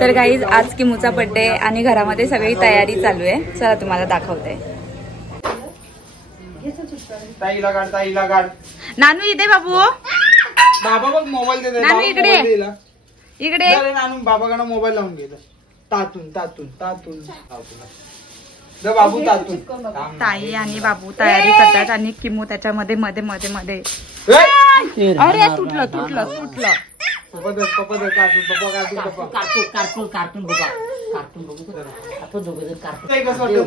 तर गाईज आज किमूचा बर्थडे आणि घरामध्ये सगळी तयारी चालू आहे. चला तुम्हाला दाखवते. नानू इथे बाबू. बाबा बघ मोबाईल दे. नानू इकडे इकडे. नानू बाबाकडे मोबाईल लावून गेला. तातून तातून तातून बाबू तातून. ताई आणि बाबू तयारी करतात आणि किमू त्याच्यामध्ये मध्ये मध्ये मध्ये. अरे तुटलं तुटलं तुटलं. पप्पा दे कार्टून. पप्पा कार्टून. पप्पा कार्टून बघा. कार्टून बघू आपण दोघं जण कार्टून. ते कसं वाटतं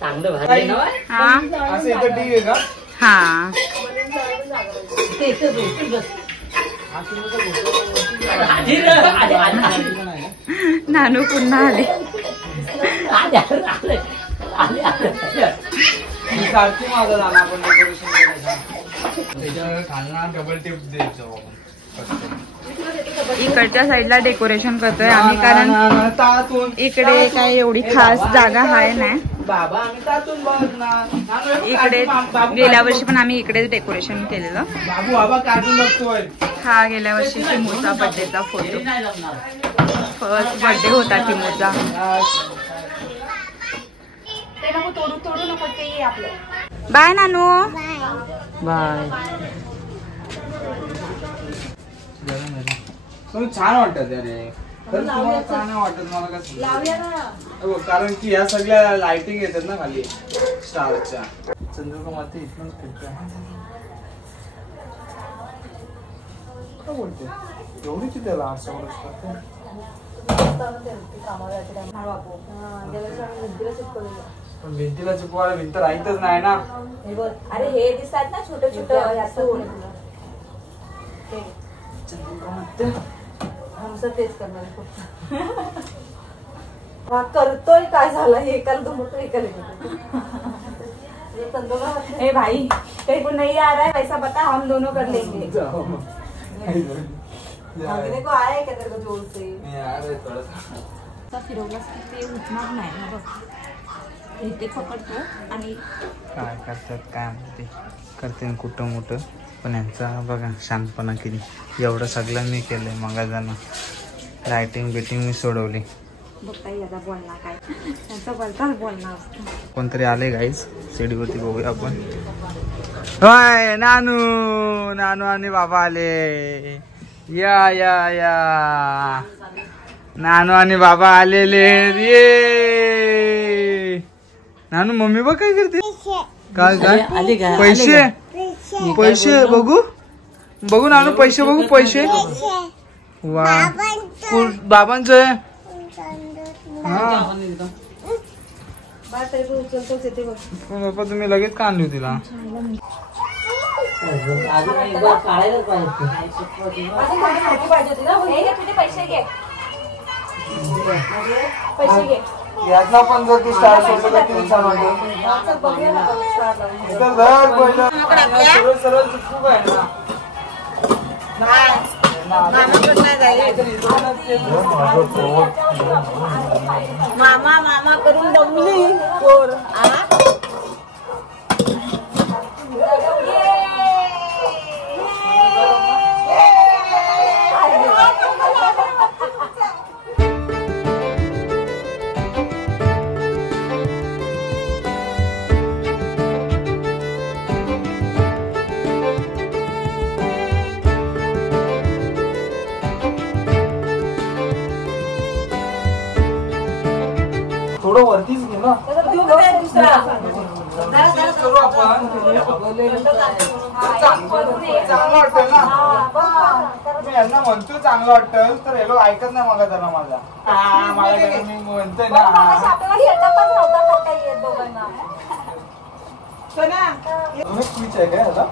चांगलं भारी ना. हा असं इथं टीव्ही आहे का? हा नानू पुन्हा आले. माझा जाणार आपण डेकोरेशन खालना डबल टिप द्यायचो. इकडच्या साईडला डेकोरेशन करतोय आम्ही कारण इकडे काय एवढी खास जागा आहे नाही. बाबा आम्ही तातून बघणार इकडे गेल्या वर्षी पण आम्ही इकडेच डेकोरेशन केलेलं. बाबू बाबा कार्टून बघतोय. हा गेल्या वर्षी किमूचा बर्थडेचा फोटो. फर्स्ट बर्थडे होता किमूचा. बाय नानू. बाय. छान वाटत अरे. तुम्हाला का नाही वाटत मला कसं. कारण की या सगळ्या लाइटिंग येतात ना खाली स्टारच्या. चंद्रकांत इथूनच फिरतोय. काय बोलते एवढी किती त्याला 800 वर्ष करते. पण भिंतीला चिपवायला भिंत राहतच नाही ना. अरे हे दिसतात ना छोटे छोटे. तेच करणार करतोय. काय झालं हे एकाला दुमतो एकाला ए भाई कहीं को नहीं आ रहा है वैसा बता हम दोनों कर लेंगे. भागने को आया क्या तेरे को जोर से. फिरवलास की ते उठणार नाही ना बघ. इथे पकडतो आणि काय करतात काय म्हणते करते कुठं मोठं. पण यांचा बघा शांतपणा किती. एवढं सगळं मी केलंय. मग जाणं लाइटिंग बिटिंग मी सोडवली. बोलणार काय त्यांचा बोलताच बोलणार असतं. कोणतरी आले गाईज सीडीवरती बघूया आपण. होय नानू. नानू आणि बाबा आले. या या या नानू आणि बाबा आलेले. ये नानू मम्मी बघ काय करते. काय काय पैसे पैसे बघू बघू नानू पैसे बघू. पैसे वा बाबांचं. बाप्पा तुम्ही लगेच का आणली तिला. पैसे घे. यातला पण जर ती स्टार सोडलं तर किती छान वाटतं. सरळ खूप आहे ना. मामा मामा करून दमली पोर. थोडं वरतीच घे ना. करू आपण. चांगलं वाटतं ना. मी यांना म्हणतोय चांगलं वाटतं तर हे लोक ऐकत नाही. मला त्यांना माझा माझ्याकडे मी म्हणतोय ना. स्विच आहे काय आता.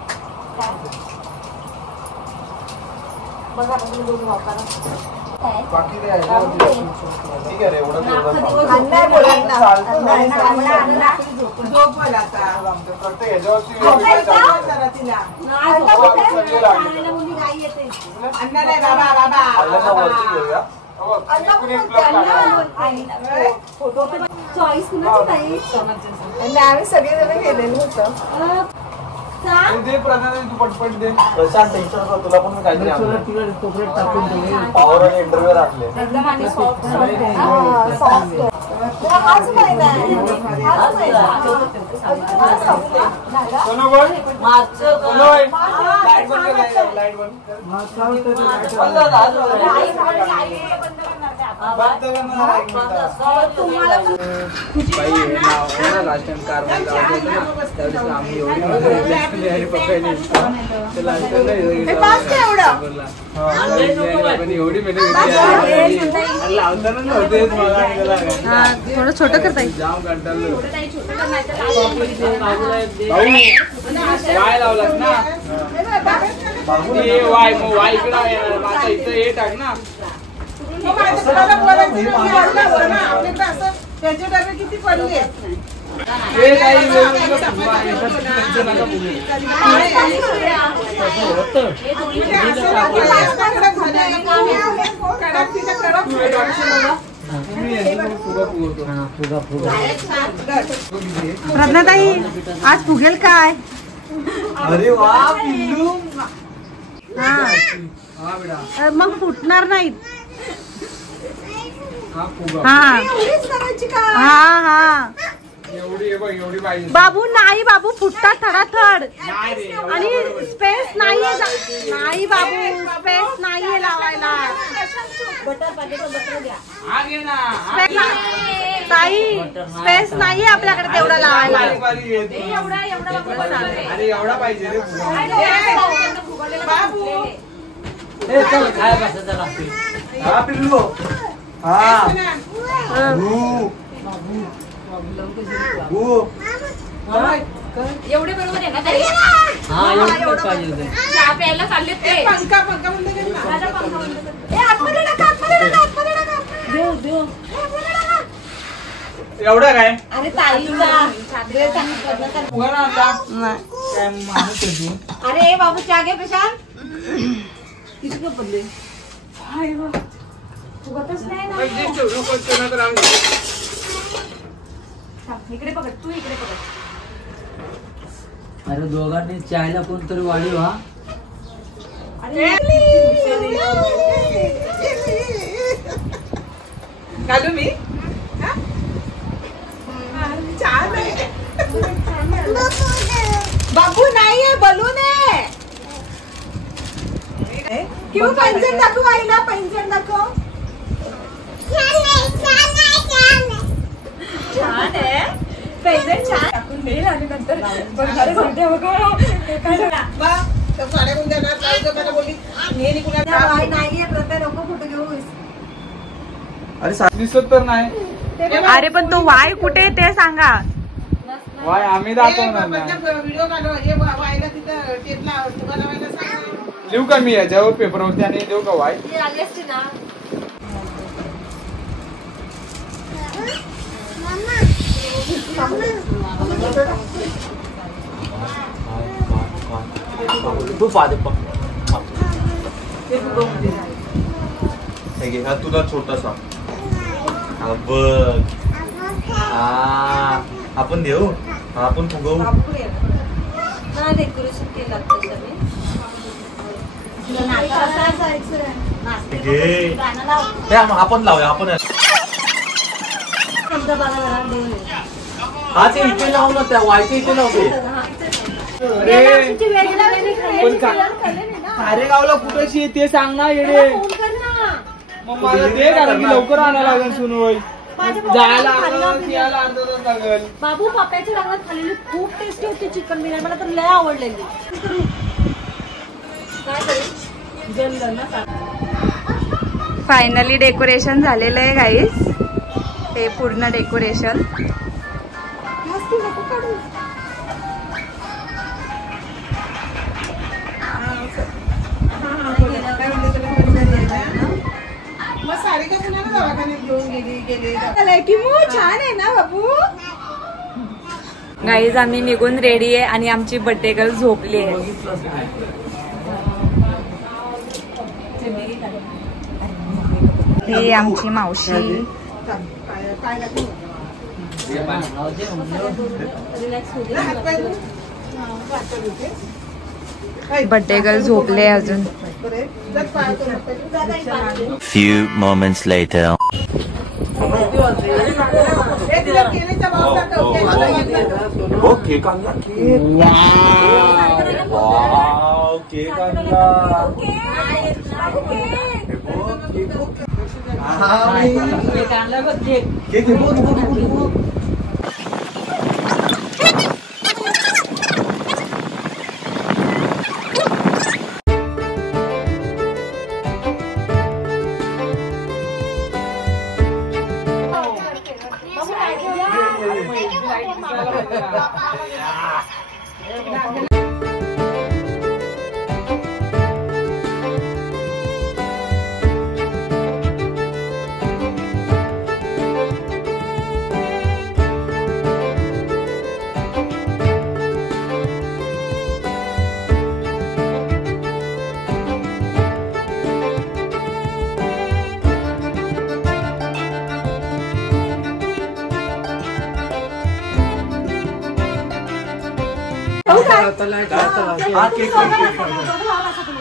बाकी काय ठीक आहे रे. एवढं चॉईस कुणाची. आम्ही सगळेजण गेलेलो होतो. दे प्रधान तू पटपट दे. प्रशांत टेन्शन नको, तुला पण काहीतरी पावर आणि इंटरव्ह्यू राखले. थोडं छोटं करता येईल. वाय लावलास ना वाय मग वाय इकडे इथं हे टाक ना. त्याचे डबे किती पडले. प्रज्ञाताई आज फुगेल काय? अरे वा पिल्लू. हा मग फुटणार नाहीत. हा हा हा एवढी पाहिजे बाबू. नाही बाबू, फुटतात थडाथड. आणि स्पेस नाहीये. नाही बाबू, स्पेस नाहीये लावायला. ताई स्पेस नाहीये आपल्याकडे तेवढा लावायला. अरे एवढा पाहिजे रे हा पिल्लू. हा एवढे बरोबर आहे ना ताई? चहा प्यायला चालले ते. पंखा बंद कर ना. एवढा काय? अरे ताईचा अरे बाबू चहा घे प्रशांत. किती पडले? फुगतच नाही ना. इकडे पकड, तू इकडे पकड. अरे दोघांनी चायला कोणतरी वाढीव. हा घालू मी. बाबू नाहीये, बलून आहे. किंवा पैंजण दाखव आईला. पैंजण दाखव. छान आहे पैंजण. छान टाकून देईल आणि नंतर नाहीये प्रत्येक नको फोटो घेऊ. अरे दिसत तर नाही. अरे पण तो वाय कुठे ते सांगा. वाय आम्ही दाखवणार नाही. व्हिडिओ काढ. हे वायला तिथं टेपला लावायला सांग. लिहू का मी याच्यावर पेपरवरती आणि देऊ का वाय? आली असते ना. तू फादे हा तुला छोटासा. हा बघ. हा आपण देऊ. आपण फुगवू. डेकोरेशन केलं आपण लावूया. आपण हा ते इथे लावू ना. त्या वायच्या इथे लावते. खारेगावला कुठेशी ते सांग ना येडे. मग मला ते कारण की लवकर आणायला लागेल सुनवय. जायला यायला अर्धा तास लागेल. बाबू पप्याच्या लग्नात खाल्लेली खूप टेस्टी होती चिकन बिर्याणी. मला तर लय आवडलेली. फायनली डेकोरेशन झालेलं आहे गाईस. हे पूर्ण डेकोरेशन. मग साडी का कुणाला दवाखान्यात घेऊन गेले. छान आहे ना बाबू. गाईज आम्ही निघून रेडी आहे आणि आमची बर्थडे गर्ल झोपली आहे. ही आमची मावशी. बर्थडे गर्ल झोपले अजून. Few moments later. ओके कांदा वाव केक आणला केक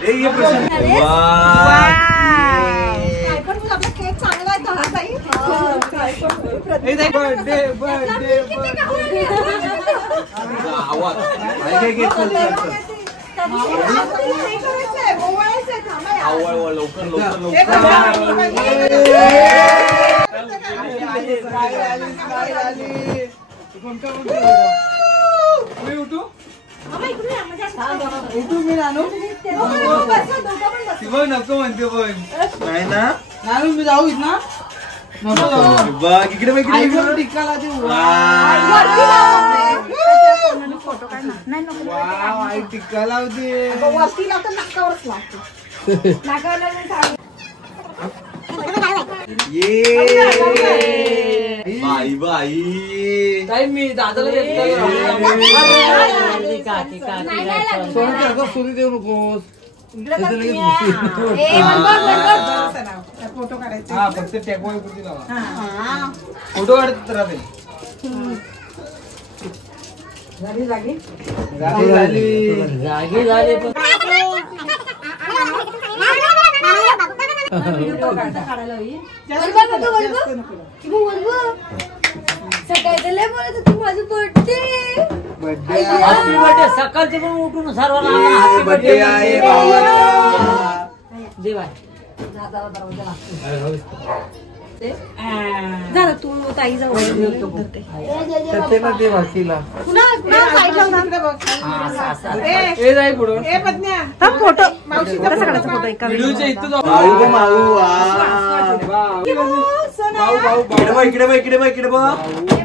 ये प्रश्न केक चांगला आहे नको म्हणते पण नाही ना नानू मी जाऊ ना बघ इकडे टिक्का लावते. फोटो काढ ना. आई टिक्का लावते. वरती लावतो नाकावरच लावतो. बाई बाई ताई मी दादाला सुरी देऊ नकोस. फोटो काढायचे. हा फक्त टॅगवाय पुरती लावा. फोटो काढत राहते. झाली जागी झाली सकाळचे पण उठून सर्वांना बर्थडे आहे भावाचा. देवा झालं तू ताई जाऊ ते भाषीला फोटो कसा काढायचा फोटो एका व्हिडिओच्या इथं जाऊ. भाऊ भाऊ भाऊ इकडे बघ इकडे बघ इकडे बघ इकडे बघ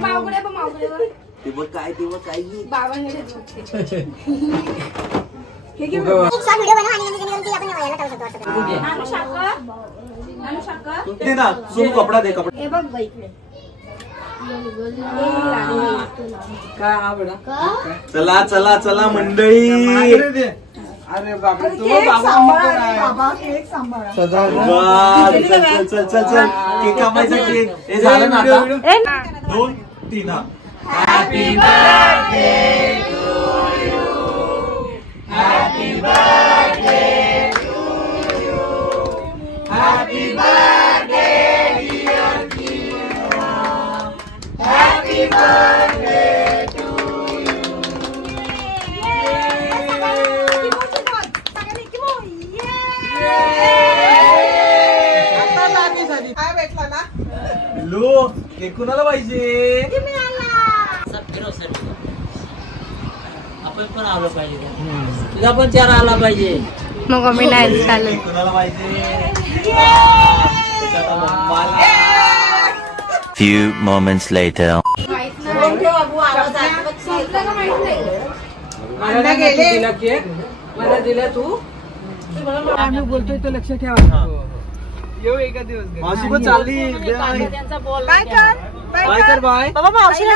मावगडे ते बघ काय ते बघ काय दे ना सोनू कपडा दे कपडा हे बघ बाई इकडे काय हा बेटा चला चला चला मंडळी अरे बाबा तो बाबा केक सांभाळा. वाह, चल चल चल चल चल केक कापायचा केक हे झालं ना आता 2 3 happy birthday to you happy birthday to you happy birthday dear किमो हॅपी बर्थडे टू काय भेटला ना लो केक कुणाला पाहिजे आपण पण आलो पाहिजे तुझा पण चार आला पाहिजे मग मी नाही चालेल. केक कुणाला पाहिजे मला Few moments later. मला दिला केक मला दिला तू आम्ही बोलतोय तो लक्ष ठेवा. येऊ एका दिवस घरी. मावशी पण चालली काय कर काय कर बाय बाबा मावशीला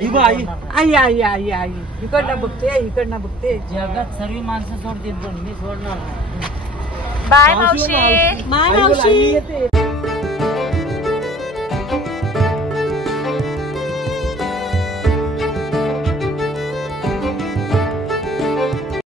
ही बाई आई आई आई आई इकडनं बघते इकडनं बघते. जगात सर्व माणसं सोडतील पण मी सोडणार नाही. बाय मावशी. मावशी